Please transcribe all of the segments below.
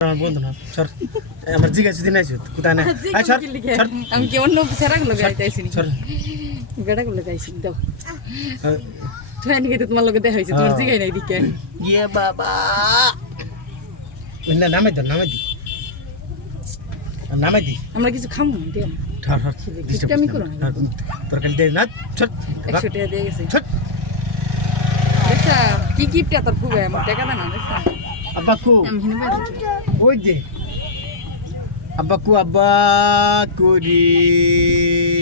আমার বন্ধু না সর আমার জিজ্ঞাসা দিন আইছো কোথায় না আচ্ছা আমি কি অন্য সেরাক লগে আইতাইছি সর বেড়া গুলো গাইছি দাও তুই আনি গেতে তোমার লগে দেখা হইছে তোর জিগাই নাই দিকে ইয়ে বাবা না নামাই দি আমরা কিছু খামু দে ঠার ঠার আমি করো তরকারি দে না ছোট 100 টাকা দিয়ে গেছে ছোট আচ্ছা কি গিফটটা তোর ফুগে আমার টাকা দেনা দেখছ আব্বাকু আমি হিনে বাজে ওই যে আব্বাকু রে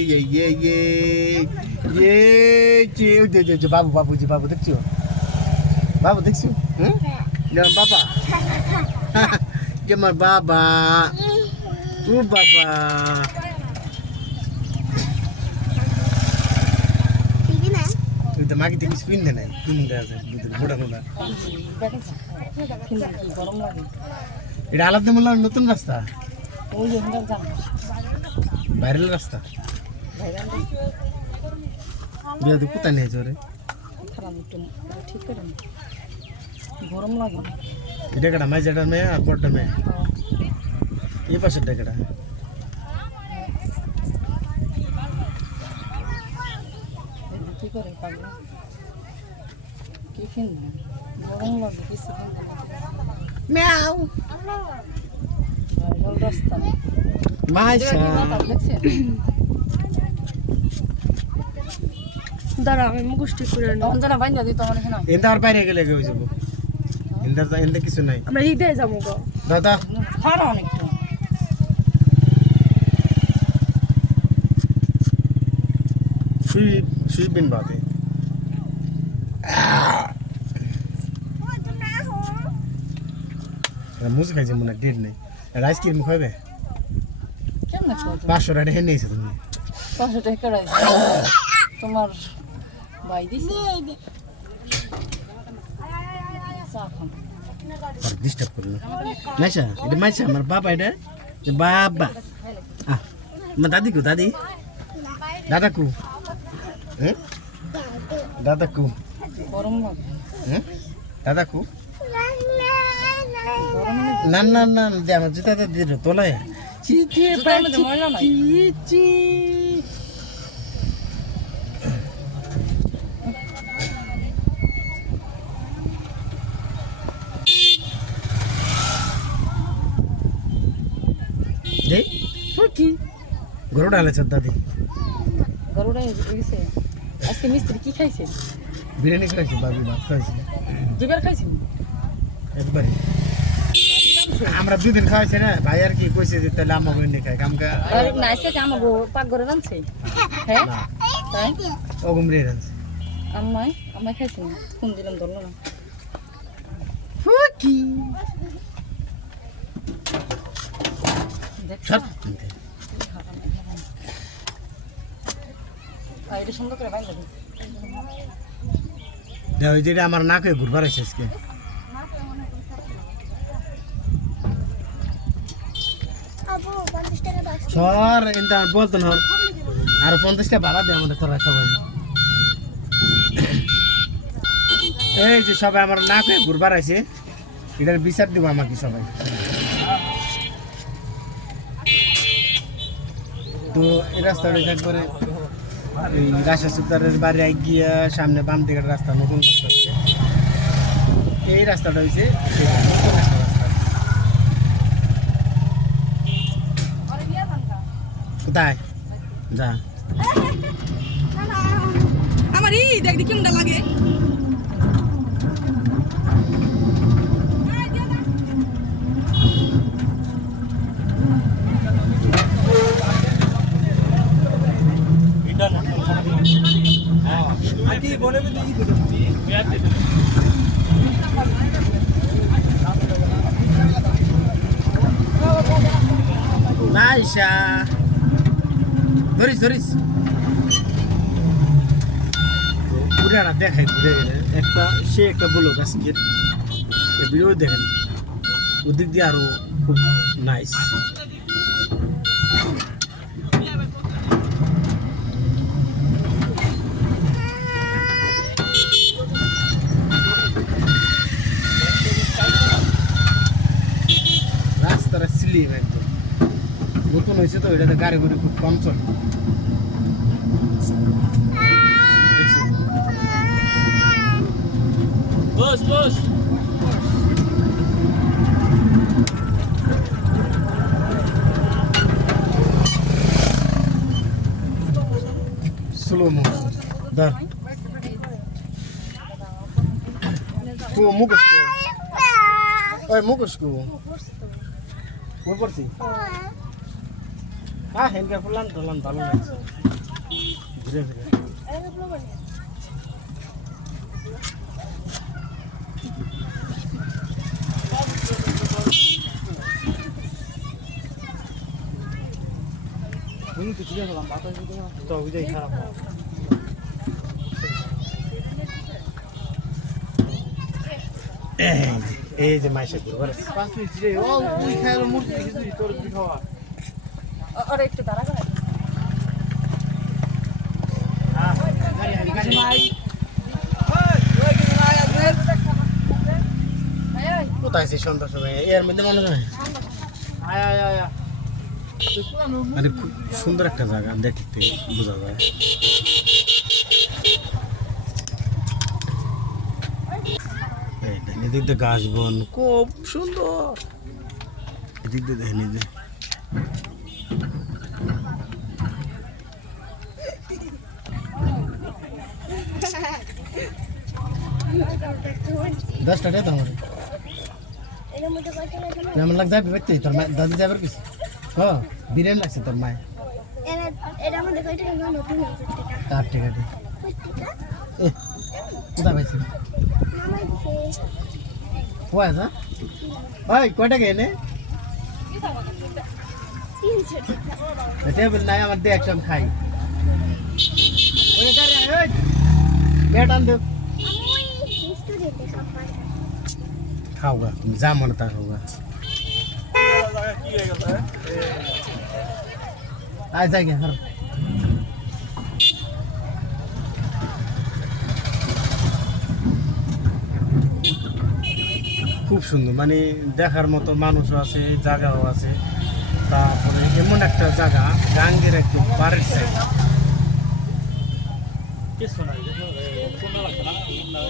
ইয়ে যে বাবু দেখছো হুম বাবা যে আমার বাবা ও বাবা এটা মাগি থেকে স্পিন দে নাই স্পিন দে আছে দুধের মোটা গরম লাগে এটা আলাদা মোল্লার নতুন রাস্তা ওই যে হিন্দার জাম ভাইরাল রাস্তা ভাইরাল বিয়া তো কোথায় নিয়ে জোরে খারাপ একটু ঠিক করে গরম লাগে এটা কেটা মাইজাটা মেয়ে আর বড়টা মেয়ে এই পাশের ডেকেটা কি করে পাগলা কি কিনবো গরম লাগে কিছু কিনবো মিয়াও ভাইরাল রাস্তা মাইশা দাঁড়া আমি মুখষ্টি করে নি অঞ্জনা বাইন্দা দিত আমার এখানে এন্দার বাইরে গেলে হয়ে যাবো এন্দা কিছু নাই আমরা ঈদে যাবো গো দাদা খারা অনেক শুই বিন বাদে মুজ খাইছে মনে ডেট নেই আইসক্রিম খাইবে কেমন 500 টাকা হেন নিয়েছে তুমি 500 টাকা রাইছে তোমার ভাই দিছে সাখন ডিস্টার্ব করো না মাইশা আমার বাবা এটা যে বাবা আমার দাদি দাদা কু হ্যাঁ দাদা কু গরম লাগে হ্যাঁ দাদা কু গরম না যে আমার জুতাটা দিয়ে তোলায় চিঠি মধ্যে ময়লা নাই দে কি গরু ডালেছে দাদি গরুটা গেছে আজকে মিস্ত্রি কি খাইছে বিরিয়ানি খাইছে বাবি ভাত খাইছে দুবার খাইছে একবারে আমরা দুদিন খাইছে না ভাই আর কি কইছে যে তাহলে আমা বইনে খাই কামকা আর না আজকে কি আমার পাক ঘরে রানছে হ্যাঁ তাই অগুমরে রানছে আমায় খাইছে না ফোন দিলাম ধরলো না ফুকি দেখছ সব আর এটা সুন্দর করে বাইরে দেখ যেটা আমার নাকে ঘুরবার আছে আজকে সর এটা বলতো না আর 50 টাকা ভাড়া দে আমাদের তোরা সবাই এই যে সবাই আমার নাকে ঘুরবার আছে এটার বিচার দিব আমাকে সবাই তো এই রাস্তাটা একবারে এই রাশা সুতারের বাড়ি গিয়া সামনে বাম দিকের রাস্তা নতুন রাস্তা এই রাস্তাটা হয়েছে নতুন একটা রাস্তা কোথায় যা আমার এই দেখ কেমন লাগে নাইশা ধরিস পুরানা দেখাই ঘুরে গেলে একটা বলো আজকের ভিডিও দেখেন ওদিক দিয়ে আরো খুব নাইস স্লিম একদম নতুন হয়েছে তো এটাতে গাড়ি ঘুরে খুব কম চলে দেখছি বস বস স্লো মো ধর কো মুখোশ কো ওই মুখোশ কো ওর পড়ছি হ্যাঁ হেনকা ফুলান টোলান ভালো লাগছে ঘুরে ফিরে তুমি তো জিজ্ঞাসা করলাম বাতাস তো ওইটাই খারাপ এই যে মাইসে ঘুরে 5 মিনিট রে ও তুই খাইলো মূর্তি কিছু তোর কি খাওয়া আরে একটু দাঁড়া করে কোথায় সে সন্ধ্যা সময় এর মধ্যে মনে হয় আয় আয় আয় মানে খুব সুন্দর একটা জায়গা দেখতে বোঝা যায় এই দেখেন এদিক দিয়ে গাছ বন খুব সুন্দর এদিক দিয়ে দেখেন এই যে দশটা টাকা আমার কেমন লাগ যাবে বাচ্চা তোর মা দাদি যাবার কিছু হ্যাঁ বিরিয়ানি লাগছে তোর মায় কার টিকাটি এ কোথা পাইছি কয় যা ওই কয়টা কে নে টেবিল নাই আমার দেখ সব খাই ওই দাঁড়া ওই গেট আন দে খাওগা যা মনে তা খাওগা কি হয়ে গেল আয় যাই গে হর খুব সুন্দর মানে দেখার মতো মানুষও আছে জায়গাও আছে তারপরে এমন একটা জায়গা গাঙ্গের একদম পাড়ের সাইড কি শোনা শোনা লাগছে না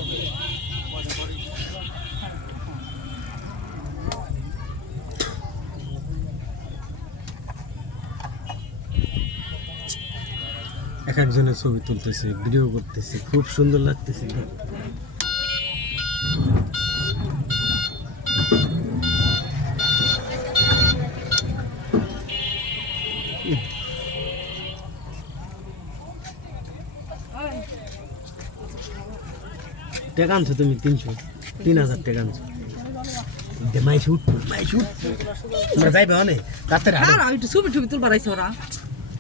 এক একজনের ছবি তুলতেছে ভিডিও করতেছে খুব সুন্দর লাগতেছে টাকা আনছো তুমি 3,000 টাকা আনছো মাইসে উঠবো আমরা যাইবে অনেক রাতের আর একটু ছবি টবি তুলবার আইছে ওরা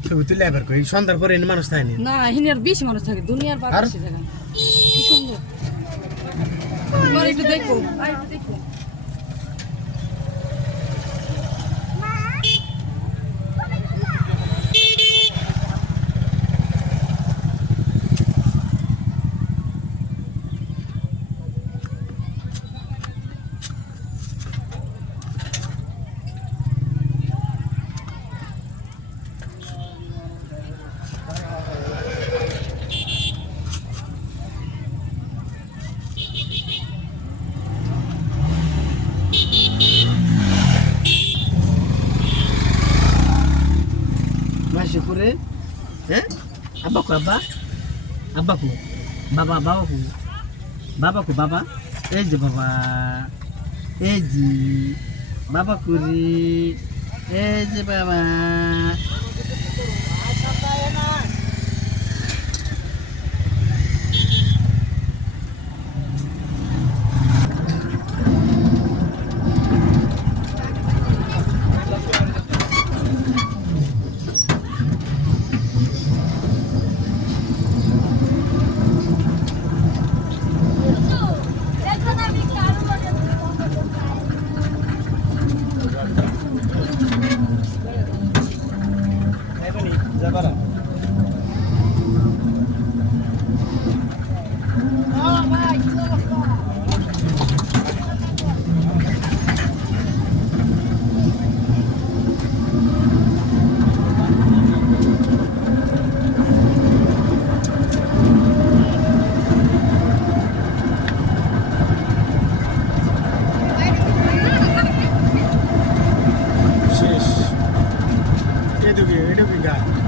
ছবি তুলে এবার কই সন্ধ্যার পরে এনে মানুষ থাকেনি না এখানে আর বেশি মানুষ থাকে দুনিয়ার আর? বাকি জায়গা কি সুন্দর আর একটু দেখো আর একটু দেখো মাসে করে হ্যাঁ আব্বাকু আব্বাকু বাবা এই যে বাবা এই জি বাবা কুরি এই যে বাবা যাবারা এটা কি গাছ